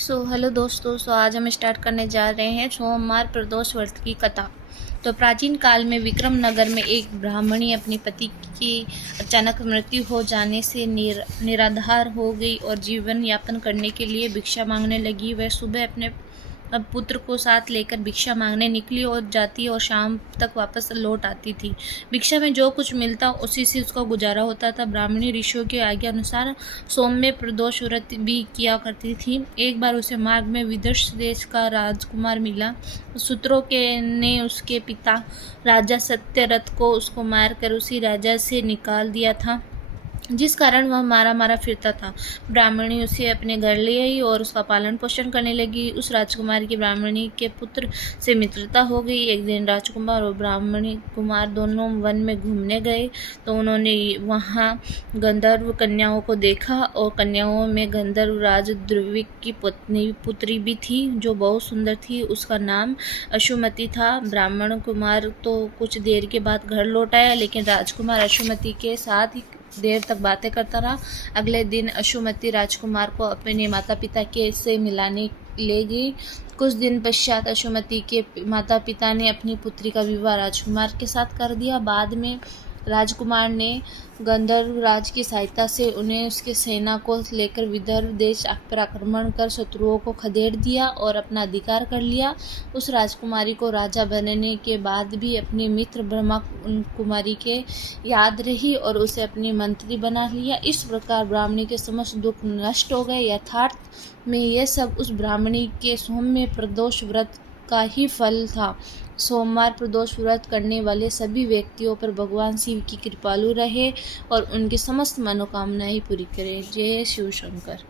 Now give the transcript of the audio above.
Hello दोस्तों। आज हम स्टार्ट करने जा रहे हैं सोमवार प्रदोष व्रत की कथा। तो प्राचीन काल में विक्रम नगर में एक ब्राह्मणी अपने पति की अचानक मृत्यु हो जाने से निराधार हो गई और जीवन यापन करने के लिए भिक्षा मांगने लगी। वह सुबह अपने पुत्र को साथ लेकर भिक्षा मांगने निकली और जाती और शाम तक वापस लौट आती थी। भिक्षा में जो कुछ मिलता उसी से उसका गुजारा होता था। ब्राह्मणी ऋषियों की आज्ञा अनुसार सौम्य प्रदोष व्रत भी किया करती थी। एक बार उसे मार्ग में विदर्श देश का राजकुमार मिला। सूत्रों के ने उसके पिता राजा सत्यरथ को उसको मारकर उसी राजा से निकाल दिया था, जिस कारण वह मारा मारा फिरता था। ब्राह्मणी उसे अपने घर ले आई और उसका पालन पोषण करने लगी। उस राजकुमार की ब्राह्मणी के पुत्र से मित्रता हो गई। एक दिन राजकुमार और ब्राह्मणी कुमार दोनों वन में घूमने गए तो उन्होंने वहाँ गंधर्व कन्याओं को देखा और कन्याओं में गंधर्व राज ध्रुविक की पुत्री भी थी जो बहुत सुंदर थी। उसका नाम अशुमति था। ब्राह्मण कुमार तो कुछ देर के बाद घर लौट आया, लेकिन राजकुमार अशुमति के साथ ही देर तक बातें करता रहा। अगले दिन अशुमति राजकुमार को अपने माता पिता के से मिलाने ले गई। कुछ दिन पश्चात अशुमति के माता पिता ने अपनी पुत्री का विवाह राजकुमार के साथ कर दिया। बाद में राजकुमार ने गंधर्व राज की सहायता से उन्हें उसके सेना को लेकर विदर्भ देश पर आक्रमण कर शत्रुओं को खदेड़ दिया और अपना अधिकार कर लिया। उस राजकुमारी को राजा बनने के बाद भी अपने मित्र ब्रह्मा कुमारी के याद रही और उसे अपनी मंत्री बना लिया। इस प्रकार ब्राह्मणी के समस्त दुख नष्ट हो गए। यथार्थ में यह सब उस ब्राह्मणी के सौम्य प्रदोष व्रत का ही फल था। सोमवार प्रदोष व्रत करने वाले सभी व्यक्तियों पर भगवान शिव की कृपालु रहे और उनकी समस्त मनोकामनाएं पूरी करे। जय शिव शंकर।